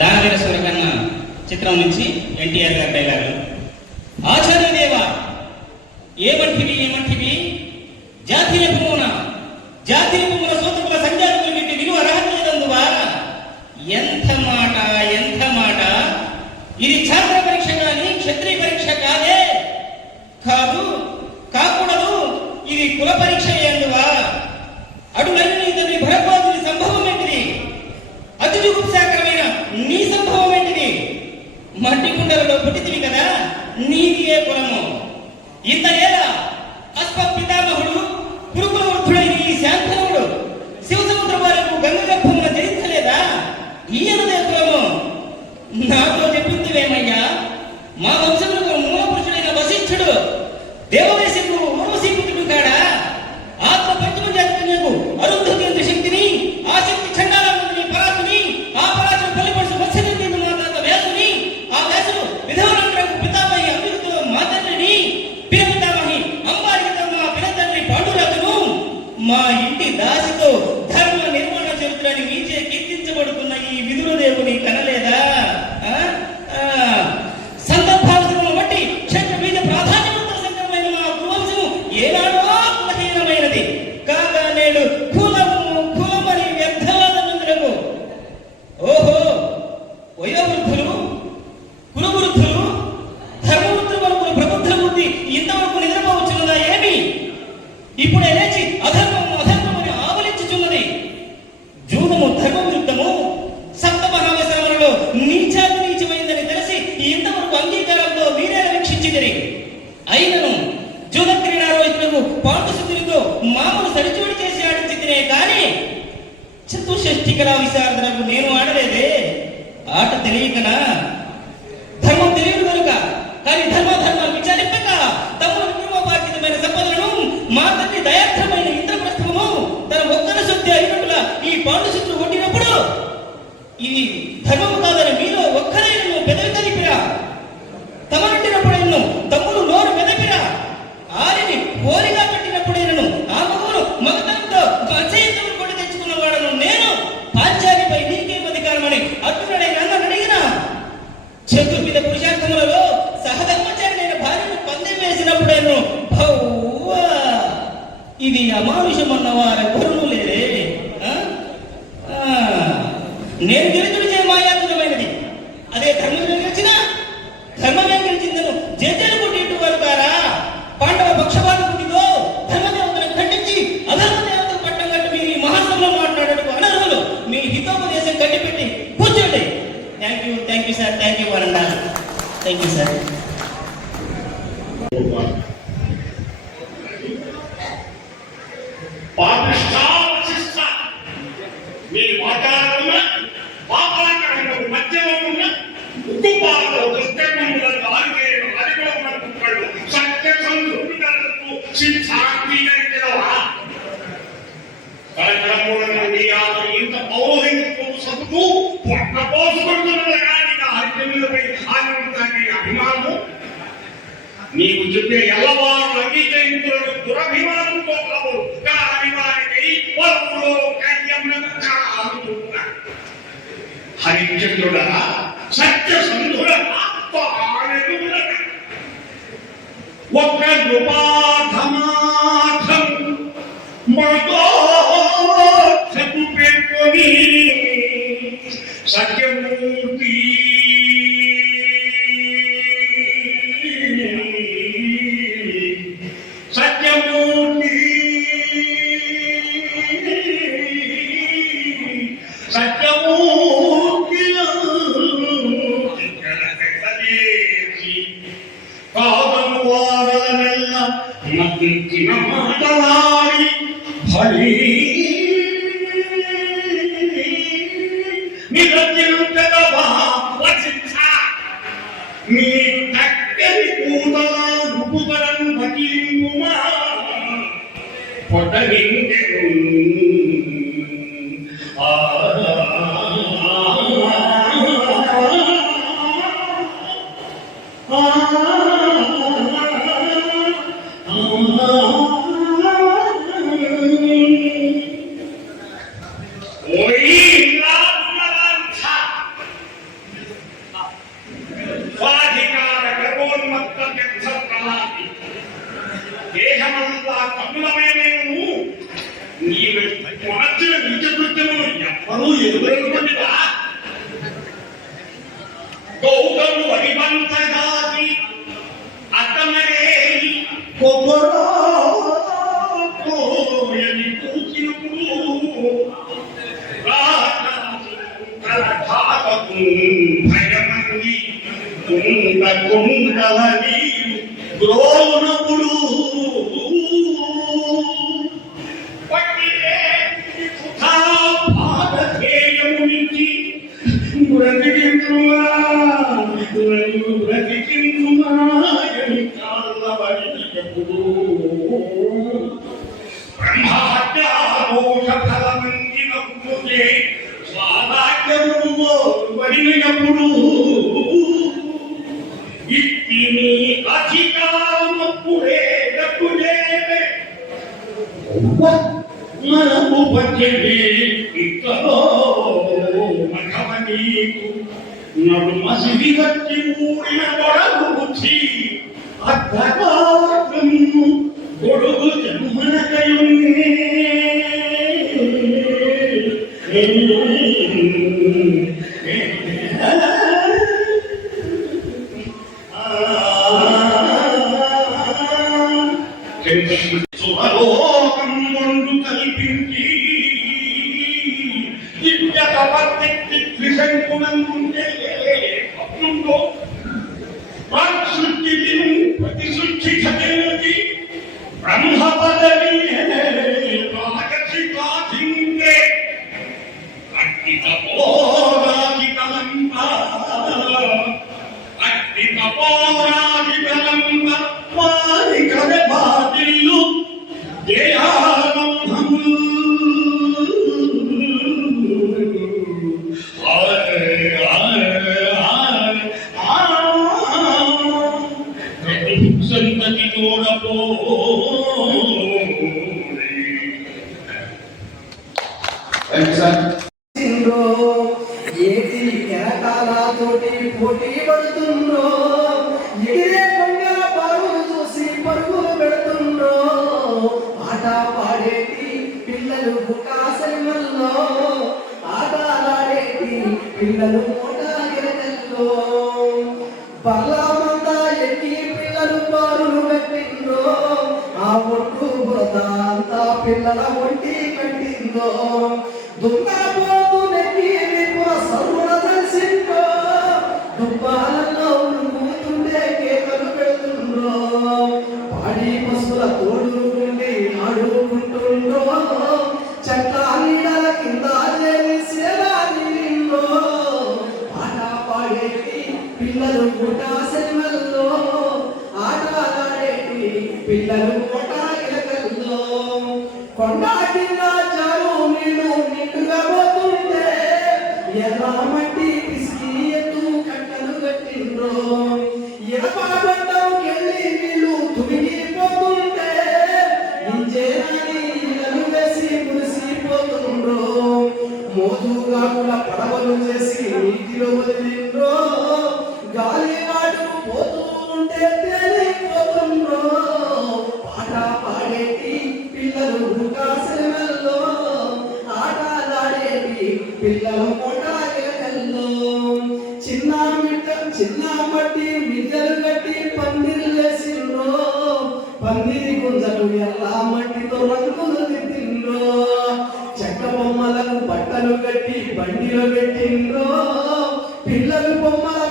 దానవీర సూరకన్న చిత్రం నుంచి ఎన్టీఆర్ గారి డైలాగు ఆచార్య దేవ ఏమంటివి ఏమంటివి? జాతీయ భూమున జాతీయ భూమున సూత్రముల సంజాతులు నీటి విలువ అర్హత లేదందువా ఎంత మాట ఎంత మాట? ఇది ఛాత్ర పరీక్ష కానీ క్షత్రియ పరీక్ష Let's go. క్రీడారోహితులకు మామూలు సరిచోడు చేసి ఆడించితినే కానీ చతుషష్ఠి కళా విశారదనకు నేను ఆడలేదే. ఆట తెలియకనా? ధర్మం తెలియదు కనుక కానీ ధర్మ ధర్మాలు విచారింపక తమ్ముడు విక్రమోపార్జితమైన సంపదలను మా తండ్రి దయార్థమైన ఇంద్రప్రస్థము తన ఒక్కన శుద్ధి అయినట్ల ఈ పాండుశుద్ధులు కొట్టినప్పుడు ఇది ధర్మము నేను గెలుచుడిచే మాయాతులమైనది అదే ధర్మం గెలిచిన ధర్మమే గెలిచిందను? కొట్టి కొట్టిట్టు కారా? పాండవ పక్షపాత బుద్ధితో ధర్మదేవతను ఖండించి అధర్మ దేవతను పట్టం కట్టి మీరు ఈ మహాసభలో మాట్లాడటకు అనర్హులు. మీ హితోపదేశం కట్టిపెట్టి కూర్చోండి. Thank you thank you sir thank you వరండా థ్యాంక్ యూ సార్ ದುರಭಿಮಾನು ನೀವು ಜೊತೆ ಎಲ್ಲವಾರು ಅಂಗೀಕರಿಸಿದರು ದುರಭಿಮಾನು ಕೊಲ್ಲವರು ಕಾರಭಿಮಾನಿಗೈ ಒಲ್ಪುರು ಕೈಯಮ್ಮನ ಕಾಲು ಹರಿಶ್ಚಂದ್ರುಡ ಸತ್ಯ ಸಂಧುರ ಆತ್ಮ ಆನೆದುಡ ಒಕ್ಕ ನೃಪಾಧಮಾಧಂ ಮೃಗೋ నిరజ్జనుంటగా వచించ నీ చక్కని What? స్వాదాగ్యము వడినప్పుడు ఇట్టి నీ అధికారమప్పుడే మనము పచ్చడి ఇక్కడో మగవ నీకు? నడు మసిలి వచ్చి ఊడిన గొడవ బుద్ధి. అర్థకాత్రము గొడుగు జన్మనకయున్నే ఏది ఏటి కెరకాలతోటి పోటీ పడుతుండ్రో ఎగిరే కొంగల బారులు చూసి పరుగులు పెడుతుండ్రో ఆట పాడేటి పిల్లలు బుకాసరిమల్లో ఆటలాడేటి పిల్లలు పిల్లలు కొట్ట కొండ కింద చాలు నీళ్ళు నిండుగా పోతుంటే మట్టి పిసికి ఎత్తు కట్టలు కట్టిండ్రో. ఎడపడబడ్డంకెళ్ళి నీళ్ళు తుమిగిపోతుంటే ఇంజేరాని వేసి మురిసిపోతుండ్రో. మోదుగా కూడా పడవలు చేసి నీటిలో వదిలి పిల్లలు ఊకాసనల్లో ఆటలాడేటి పిల్లలు మొటాగిలకల్లో చిన్న మిట్ట చిన్న మట్టి మిద్దెలు కట్టి పందిరి వేసిండ్రో. పందిరి గుంజలు ఎలా మట్టితో రంగులు దిద్దిండ్రో. చెక్క బొమ్మలకు బట్టలు కట్టి బండిలో పెట్టిండ్రో. పిల్లలు బొమ్మల